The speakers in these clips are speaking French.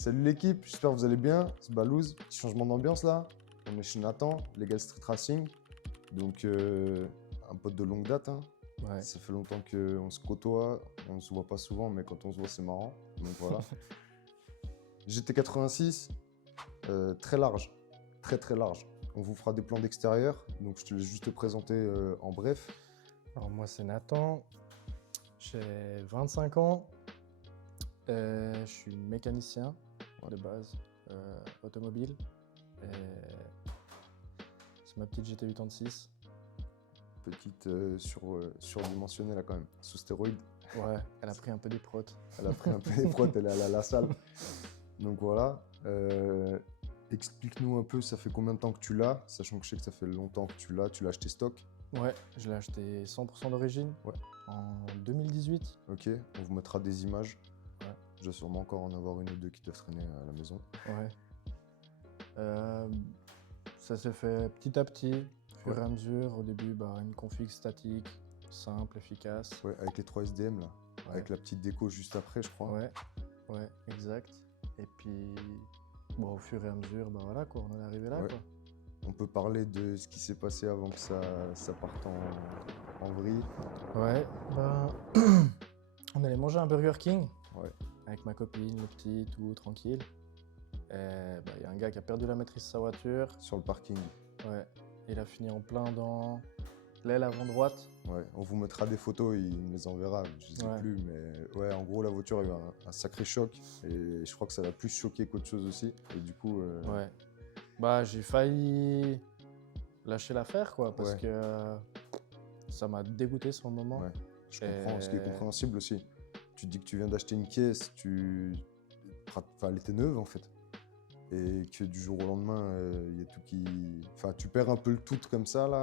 Salut l'équipe, j'espère que vous allez bien. C'est Balouz, petit changement d'ambiance là. On est chez Nathan, Legal Street Racing. Donc un pote de longue date. Hein. Ouais. Ça fait longtemps qu'on se côtoie, on ne se voit pas souvent, mais quand on se voit c'est marrant. Donc voilà. GT86, très large, très large. On vous fera des plans d'extérieur, donc je te laisse juste te présenter en bref. Alors moi c'est Nathan, j'ai 25 ans, je suis mécanicien de base, automobile. C'est ma petite GT86. Petite surdimensionnée là quand même, sous stéroïdes. Ouais, elle a pris un peu des protes. Elle a pris un peu les protes, elle est allée à la salle. Donc voilà. Explique-nous un peu, ça fait combien de temps que tu l'as, sachant que je sais que ça fait longtemps que tu l'as acheté stock. Ouais, je l'ai acheté 100% d'origine, Ouais. en 2018. Ok, on vous mettra des images. Ouais. Je dois sûrement encore en avoir une ou deux qui doivent traîner à la maison. Ouais. Ça s'est fait petit à petit, au fur et à mesure. Au début, une config statique, simple, efficace. Ouais, avec les 3 SDM là, Ouais. avec la petite déco juste après, je crois. Ouais, exact. Et puis, au fur et à mesure, voilà quoi, on en est arrivé là Ouais. quoi. On peut parler de ce qui s'est passé avant que ça parte en vrille. Ouais, on allait manger un Burger King. Ouais. Avec ma copine, le petit, tout tranquille. Et y a un gars qui a perdu la maîtrise de sa voiture. Sur le parking. Ouais. Il a fini en plein dans l'aile avant droite. Ouais, on vous mettra des photos, il me les enverra, je sais Ouais. plus, mais ouais, en gros la voiture a eu un sacré choc et je crois que ça l'a plus choqué qu'autre chose aussi. Et du coup, Ouais. J'ai failli lâcher l'affaire quoi, parce Ouais. que ça m'a dégoûté sur le moment. Ouais, je comprends, ce qui est compréhensible aussi. Tu te dis que tu viens d'acheter une caisse, elle était neuve en fait. Et que du jour au lendemain, il y a tout qui... Enfin, tu perds un peu le tout comme ça là,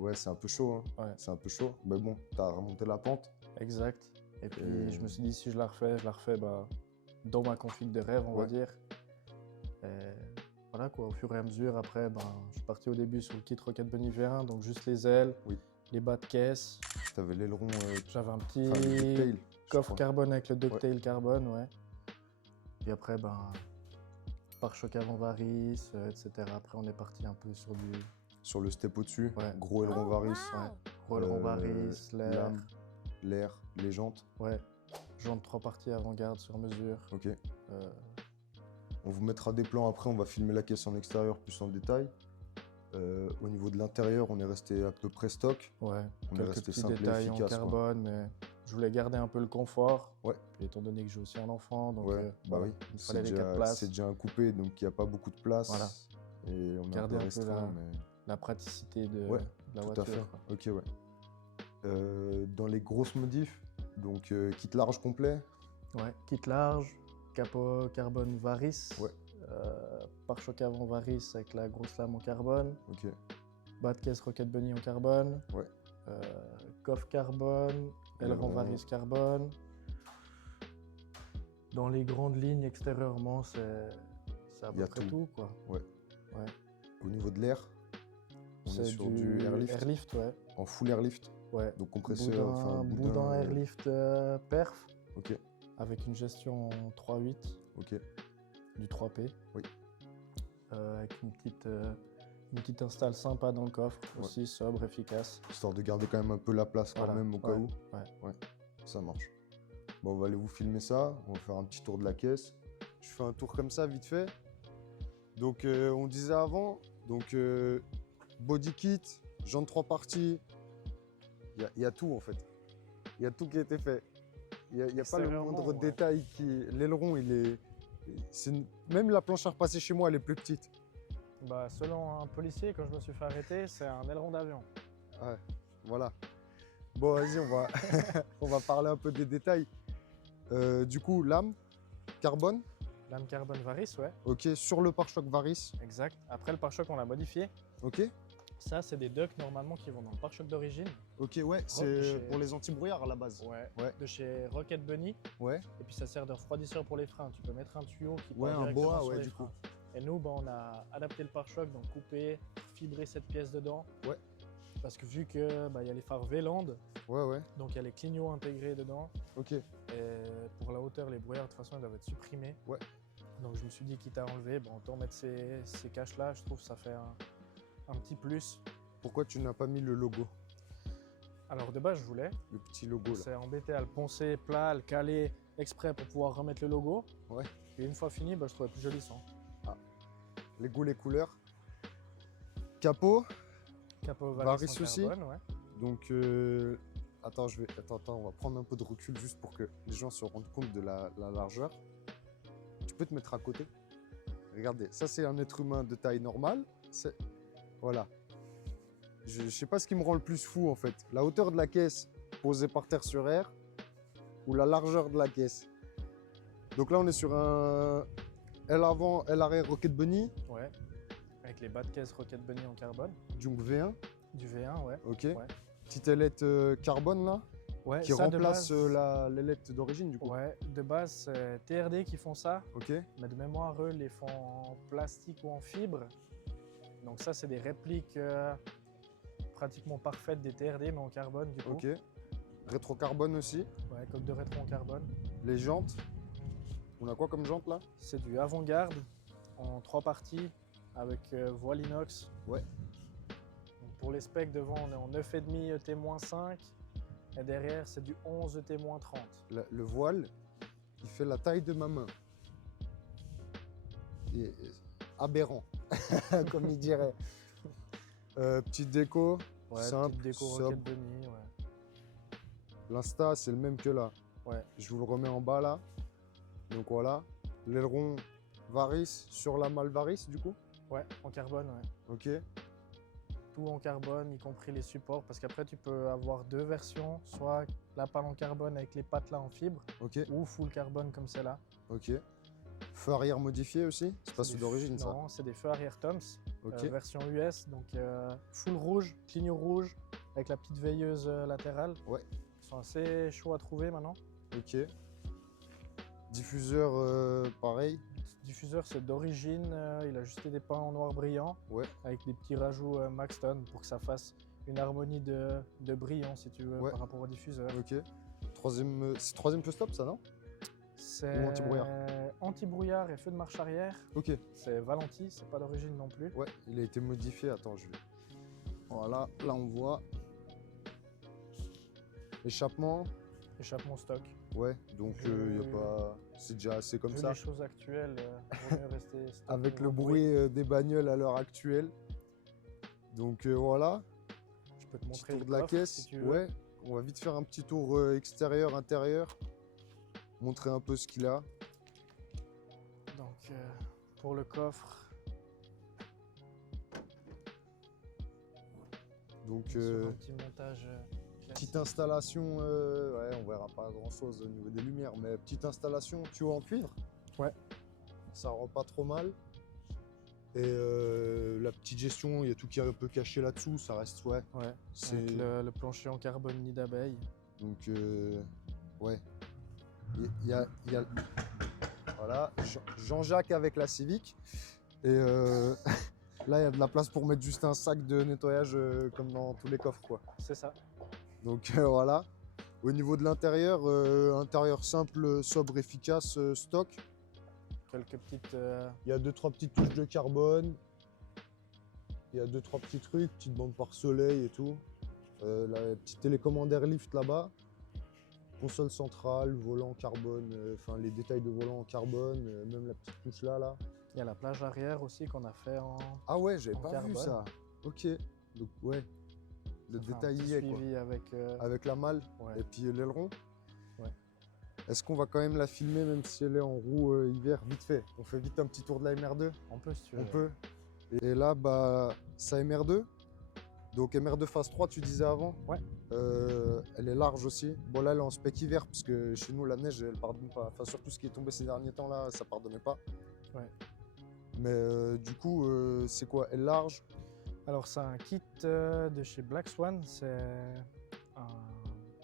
ouais, c'est un peu chaud. Hein. Ouais. C'est un peu chaud, mais bon, t'as remonté la pente. Exact. Et puis je me suis dit si je la refais dans ma config de rêve, on va dire. Et voilà quoi, au fur et à mesure, après, je suis parti au début sur le kit Rocket Bunny V1, donc juste les ailes, Oui. les bas de caisse. T'avais l'aileron... J'avais un petit le ducktail, coffre carbone avec le ducktail carbone, ouais. Puis après, pare-choc avant varice, etc. Après, on est parti un peu sur du... Sur le step au-dessus, Ouais. gros aileron varice. Ouais. Gros aileron varice, l'air, les jantes. Ouais. Jantes 3 parties avant-garde sur mesure. Ok. On vous mettra des plans après, on va filmer la caisse en extérieur plus en détail. Au niveau de l'intérieur, on est resté à peu près stock. Ouais, on est quelques resté petits simple et détails en efficace. carbone, mais je voulais garder un peu le confort. Ouais. Puis, étant donné que j'ai aussi un enfant, donc ouais, oui. il fallait les 4 places. C'est déjà un coupé, donc il n'y a pas beaucoup de place. Voilà. Et on garder a un peu un restreint, peu mais... la praticité de la tout voiture. à fait. Quoi. Ok, ouais. Dans les grosses modifs, donc kit large complet. Ouais, kit large, capot carbone varice. Ouais. Pare-choc avant varice avec la grosse lame en carbone. Ok. Bas de caisse Rocket Bunny en carbone. Ouais. Coffre carbone, aileron varice carbone. Dans les grandes lignes extérieurement, c'est à peu près tout quoi. Ouais. Au niveau de l'air, on est sur du airlift. Airlift, ouais. En full airlift. Ouais. Donc compresseur, boudin airlift perf. Ok. Avec une gestion en 3.8. Ok. Du 3P. Oui. Avec une petite install sympa dans le coffre, aussi sobre, efficace. Histoire de garder quand même un peu la place quand même au cas où. Ouais. Ça marche. Bon, on va aller vous filmer ça, on va faire un petit tour de la caisse. Je fais un tour comme ça vite fait. Donc on disait avant, donc body kit, jantes 3 parties, il y a tout en fait. Il y a tout qui a été fait. Il n'y a pas le moindre détail qui... L'aileron, même la planche à repasser chez moi, elle est plus petite. Selon un policier, quand je me suis fait arrêter, c'est un aileron d'avion. Ouais, voilà. Bon, vas-y, on va parler un peu des détails. Du coup, lame, carbone. Lame carbone varice, ouais. Ok, sur le pare-choc varice. Exact. Après, le pare-choc, on l'a modifié. Ok. Ça, c'est des ducks normalement qui vont dans le pare-choc d'origine. Ok, ouais, c'est pour les anti-brouillards à la base. Ouais. De chez Rocket Bunny. Ouais. Et puis ça sert de refroidisseur pour les freins. Tu peux mettre un tuyau qui part un directement boa, sur les du freins. coup. Et nous, on a adapté le pare-choc, donc coupé, fibré cette pièce dedans. Ouais. Parce que vu que y a les phares Veland, donc il y a les clignots intégrés dedans. Ok. Et pour la hauteur, les brouillards de toute façon ils doivent être supprimés. Ouais. Donc je me suis dit, quitte à enlever, bon, autant mettre ces caches-là. Je trouve que ça fait un petit plus. Pourquoi tu n'as pas mis le logo? Alors de base, je voulais. Le petit logo là. C'est embêté à le poncer plat, à le caler exprès pour pouvoir remettre le logo. Ouais. Et une fois fini, je trouvais plus joli sans. Les goûts, les couleurs. Capot. Capot Varis Varis en aussi. carbone, ouais. Donc, attends, on va prendre un peu de recul juste pour que les gens se rendent compte de la largeur. Tu peux te mettre à côté. Regardez, ça c'est un être humain de taille normale. Voilà. Je sais pas ce qui me rend le plus fou en fait. La hauteur de la caisse posée par terre sur air ou la largeur de la caisse. Donc là, on est sur un aile avant, aile arrière Rocket Bunny, Ouais. Avec les bas de caisse Rocket Bunny en carbone. Jung V1, Du V1, ouais. ok. Ouais. Petite ailette carbone là, Ouais, qui ça, de remplace base, l'ailette d'origine du coup. Ouais, de base, c'est TRD qui font ça. Ok, Mais de mémoire, eux, les font en plastique ou en fibre. Donc ça, c'est des répliques pratiquement parfaites des TRD, mais en carbone du coup. ok. Rétro-carbone aussi. Ouais, coque de rétro en carbone. Les jantes. On a quoi comme jantes là? C'est du avant-garde en 3 parties avec voile inox. Ouais. Donc pour les specs, devant, on est en 9,5 ET-5 et derrière, c'est du 11 ET-30. Le voile, il fait la taille de ma main. Aberrant, comme il dirait. Petite déco, Ouais, simple, petite déco sobre. Rocket Bunny, ouais. L'insta, c'est le même que là. Ouais. Je vous le remets en bas là. Donc voilà. L'aileron Varis sur la malle Varis du coup. Ouais, en carbone, ouais. Ok. Tout en carbone, y compris les supports, parce qu'après tu peux avoir 2 versions, soit la pale en carbone avec les pattes là en fibre, Ok. ou full carbone comme c'est là. Ok. Feu arrière modifié aussi. C'est pas C'est ceux des d'origine ça. Non, c'est des feux arrière Toms, Ok. version US, donc full rouge, clignot rouge, avec la petite veilleuse latérale. Ouais. Ils sont assez chauds à trouver maintenant. Ok. Diffuseur pareil. Diffuseur, c'est d'origine, il a juste été peint en noir brillant, Ouais. avec des petits rajouts Maxton pour que ça fasse une harmonie de brillant, si tu veux, Ouais. par rapport au diffuseur. Ok. C'est troisième feu stop ça non? C'est Ou anti-brouillard. anti-brouillard et feu de marche arrière. Ok. C'est Valenti, c'est pas d'origine non plus. Ouais, il a été modifié. Attends, je vais. Voilà, là on voit. Échappement. Échappement stock. Ouais, donc Je- y a pas. C'est déjà assez comme Vu ça. les choses actuelles, vaut mieux rester stock Avec niveau le bruit des bagnoles à l'heure actuelle. Donc voilà, Je peux te petit montrer tour le de la coffre, caisse. si tu veux. Ouais, on va vite faire un petit tour extérieur, intérieur. Montrer un peu ce qu'il a. Donc pour le coffre, Donc sur un petit montage petite classique. installation, ouais, on verra pas grand chose au niveau des lumières, mais petite installation tuyau en cuivre. Ouais. Ça rend pas trop mal. Et la petite gestion, il y a tout qui est un peu caché là-dessous, ça reste, ouais. Ouais, C'est avec le plancher en carbone nid d'abeille. donc ouais. Il y a voilà Jean-Jacques avec la Civic et là il y a de la place pour mettre juste un sac de nettoyage comme dans tous les coffres quoi. C'est ça. Donc voilà. Au niveau de l'intérieur, intérieur simple, sobre, efficace, stock. Quelques petites. Il y a 2-3 petites touches de carbone. Il y a 2-3 petits trucs, petite bande pare-soleil et tout. La petite télécommande Airlift là-bas. Console centrale, volant carbone, enfin les détails de volant en carbone, même la petite touche là. Il y a la plage arrière aussi qu'on a fait en. Ah ouais, j'avais En pas carbone. vu ça. Ok. Donc ouais, le Ça fait un détail petit y est quoi. suivi avec. Avec la malle Ouais. et puis l'aileron. Ouais. Est-ce qu'on va quand même la filmer même si elle est en roue hiver vite fait? On fait vite un petit tour de la MR2? On peut si tu veux. On peut. Et là, bah, ça MR2. Donc MR2 phase 3, tu disais avant. Ouais. Elle est large aussi. Bon là, elle est en spec hiver parce que chez nous, la neige, elle pardonne pas. Enfin, surtout ce qui est tombé ces derniers temps là, ça pardonnait pas. Ouais. Mais du coup, c'est quoi? Elle large? Alors, c'est un kit de chez Black Swan. C'est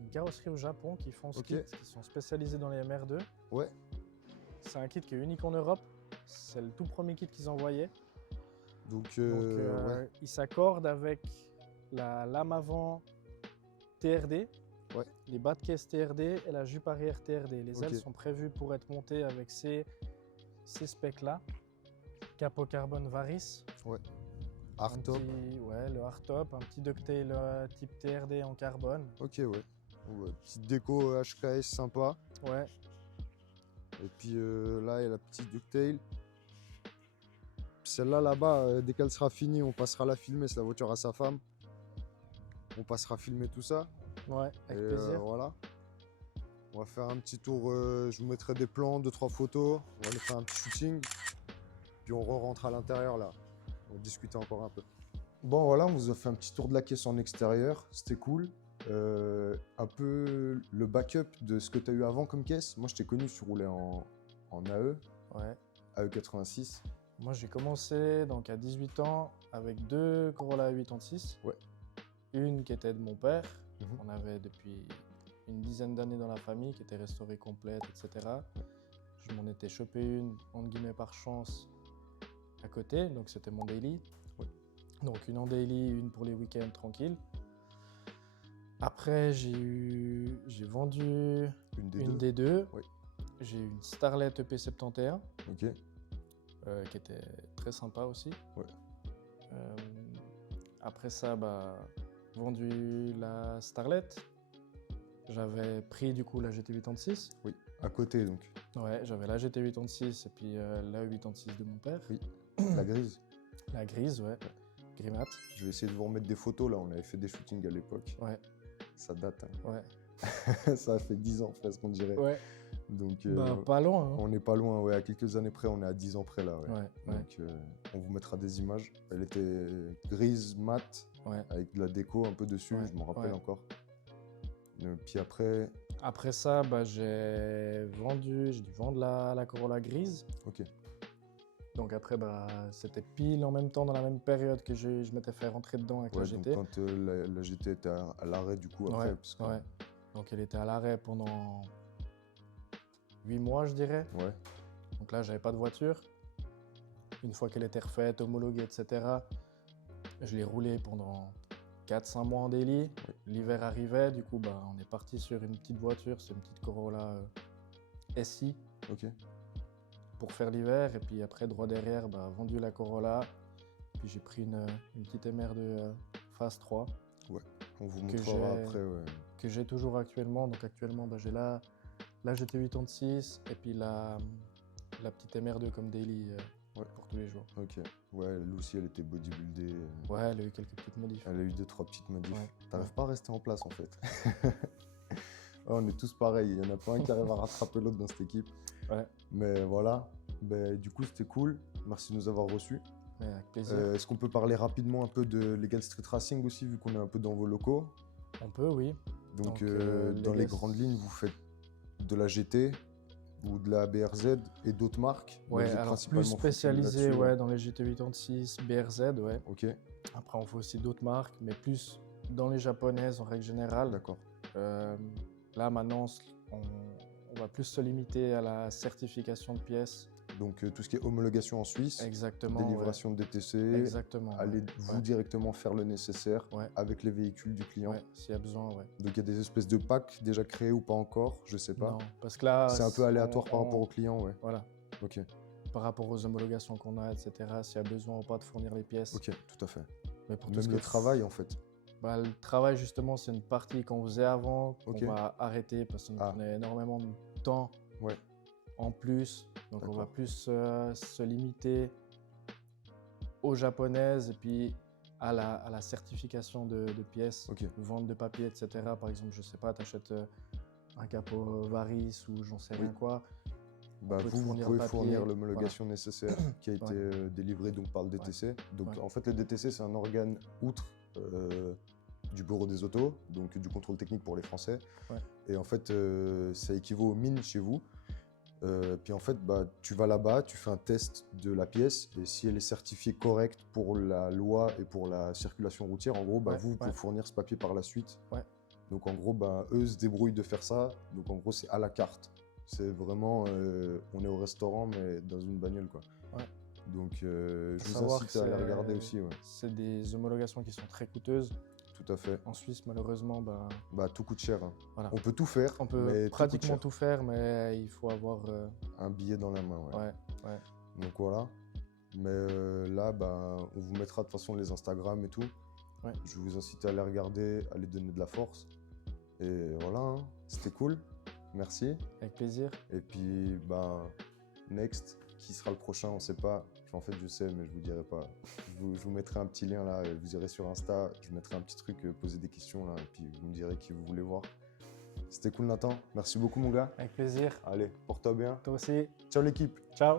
une carrosserie au Japon qui font ce Ok. kit, qui sont spécialisés dans les MR2. Ouais. C'est un kit qui est unique en Europe. C'est le tout premier kit qu'ils envoyaient. Donc, Donc, ouais. il s'accorde avec la lame avant TRD, Ouais. les bas de caisse TRD et la jupe arrière TRD. Les Ok. ailes sont prévues pour être montées avec ces ces specs-là. Capot carbone Varis. Hardtop. Ouais, le hardtop, un petit ducktail type TRD en carbone. Ok, ouais. Petite déco HKS sympa. Ouais, Et puis là, il y a la petite ducktail. Celle-là, là-bas, dès qu'elle sera finie, on passera la filmer. C'est la voiture à sa femme. On passera filmer tout ça. ouais, avec Et plaisir. voilà. On va faire un petit tour. Je vous mettrai des plans, 2-3 photos. On va aller faire un petit shooting. Puis on rentre à l'intérieur là. On va discuter encore un peu. Bon, voilà, on vous a fait un petit tour de la caisse en extérieur. C'était cool. Un peu le backup de ce que tu as eu avant comme caisse. Moi, je t'ai connu, tu roulais en AE, Ouais. AE86. Moi, j'ai commencé donc à 18 ans avec 2 Corolla 86. Ouais. Une qui était de mon père, Mhm. qu'on avait depuis une dizaine d'années dans la famille, qui était restaurée complète, etc. Je m'en étais chopé une, entre guillemets par chance, à côté, donc c'était mon daily. Ouais. Donc une en daily, une pour les week-ends tranquilles. Après, j'ai vendu Une des deux. des deux. Ouais. J'ai eu une Starlet EP71. Ok. Qui était très sympa aussi. Ouais. Après ça, vendu la Starlet. J'avais pris du coup la GT86. Oui. À côté donc. Ouais, j'avais la GT86 et puis la 86 de mon père. Oui. La grise. La grise, ouais. Gris mat. Je vais essayer de vous remettre des photos là. On avait fait des shootings à l'époque. Ouais, Ça date. Hein. ouais. Ça a fait 10 ans presque, on dirait. Ouais, Donc, pas loin. Hein. on n'est pas loin. Ouais. À quelques années près, on est à 10 ans près là. Ouais. Ouais, ouais, Donc, on vous mettra des images. Elle était grise, mat, ouais. avec de la déco un peu dessus. Ouais, Je m'en rappelle ouais. encore. Puis après, Après ça, j'ai dû vendre la Corolla grise. ok. Donc après, c'était pile en même temps, dans la même période que je m'étais fait rentrer dedans avec Ouais, la donc GT. quand la GT était à l'arrêt du coup après. Ouais, Parce que, ouais. Donc elle était à l'arrêt pendant 8 mois, je dirais. ouais. Donc là, j'avais pas de voiture. Une fois qu'elle était refaite, homologuée, etc., je l'ai roulée pendant 4-5 mois en daily. Ouais. L'hiver arrivait, du coup, on est parti sur une petite voiture, c'est une petite Corolla SI Ok. pour faire l'hiver. Et puis après, droit derrière, vendu la Corolla. Puis j'ai pris une petite MR2 Phase 3 On vous Que montrera j'ai- après. Ouais. que j'ai toujours actuellement. Donc actuellement, j'ai la GT86 et puis la petite MR2 comme daily Ouais. pour tous les jours. Ok. Ouais, elle aussi, elle était bodybuildée. Ouais, elle a eu quelques petites modifs. Elle a eu 2-3 petites modifs. Ouais. T'arrives Ouais. pas à rester en place en fait. Ouais, on est tous pareils. Il y en a pas un qui arrive à rattraper l'autre dans cette équipe. Ouais, Mais voilà. Du coup, c'était cool. Merci de nous avoir reçus. mais avec plaisir. Est-ce qu'on peut parler rapidement un peu de Legal Street Racing aussi, vu qu'on est un peu dans vos locaux? On peut, oui. Donc, Donc, dans les Legal- grandes lignes, vous faites de la GT ou de la BRZ et d'autres marques? Moi, Ouais, vous êtes alors principalement plus focus spécialisé là-dessus, ouais, dans les GT86, BRZ, ouais. Ok, Après, on fait aussi d'autres marques, mais plus dans les japonaises en règle générale. d'accord. Là, maintenant, on va plus se limiter à la certification de pièces. Donc, tout ce qui est homologation en Suisse, Exactement. délivration de DTC, Exactement. allez ouais. vous Ouais. directement faire le nécessaire Ouais. avec les véhicules du client. Ouais, s'il y a besoin, ouais. Donc, il y a des espèces de packs déjà créés ou pas encore, je sais pas. Non, parce que là, C'est un peu aléatoire par rapport au au client, ouais. Voilà. Ok, Par rapport aux homologations qu'on a, etc., s'il y a besoin ou pas de fournir les pièces. ok, tout à fait. Mais pour tout Même ce qui le est travail, en fait. le travail, justement, c'est une partie qu'on faisait avant, qu'on Ok. va arrêter parce que ça nous Ah. prenait énormément de temps Ouais. en plus. Donc, on va D'accord. plus se limiter aux japonaises et puis à la certification de pièces, Ok. vente de papier, etc. Par exemple, je sais pas, tu achètes un capot Varis ou j'en sais Oui. rien quoi. Bah, peut te vous fournir pouvez le papier, fournir l'homologation nécessaire qui a été Ouais. délivrée donc, par le DTC. Donc, Ouais. en fait, le DTC, c'est un organe outre du bureau des autos, donc du contrôle technique pour les Français. Ouais. Et en fait, ça équivaut aux mines chez vous. Puis en fait, tu vas là-bas, tu fais un test de la pièce et si elle est certifiée correcte pour la loi et pour la circulation routière, en gros, Ouais, vous pouvez ouais. fournir ce papier par la suite. Ouais. Donc en gros, eux se débrouillent de faire ça. Donc en gros, c'est à la carte. C'est vraiment, on est au restaurant mais dans une bagnole quoi. Ouais. Donc je Faut vous savoir incite que à aller c'est- regarder aussi. Ouais. C'est des homologations qui sont très coûteuses. Tout Tout à fait. En Suisse, malheureusement, Bah, tout coûte cher, hein. voilà. On peut tout faire, On peut mais pratiquement tout tout faire, mais il faut avoir... un billet dans la main, ouais. ouais. Donc voilà. Mais là, bah, on vous mettra de toute façon les Instagram et tout. Ouais. Je vais vous inciter à les regarder, à les donner de la force. Et voilà, hein. C'était cool. Merci. Avec plaisir. Et puis, bah, next, qui sera le prochain, on sait pas. Enfin, en fait, je sais, mais je vous dirai pas. Je vous mettrai un petit lien là, et vous irez sur Insta, je mettrai un petit truc, poser des questions là, et puis vous me direz qui vous voulez voir. C'était cool, Nathan. Merci beaucoup, mon gars. Avec plaisir. Allez, porte-toi bien. Toi aussi. Ciao, l'équipe. Ciao.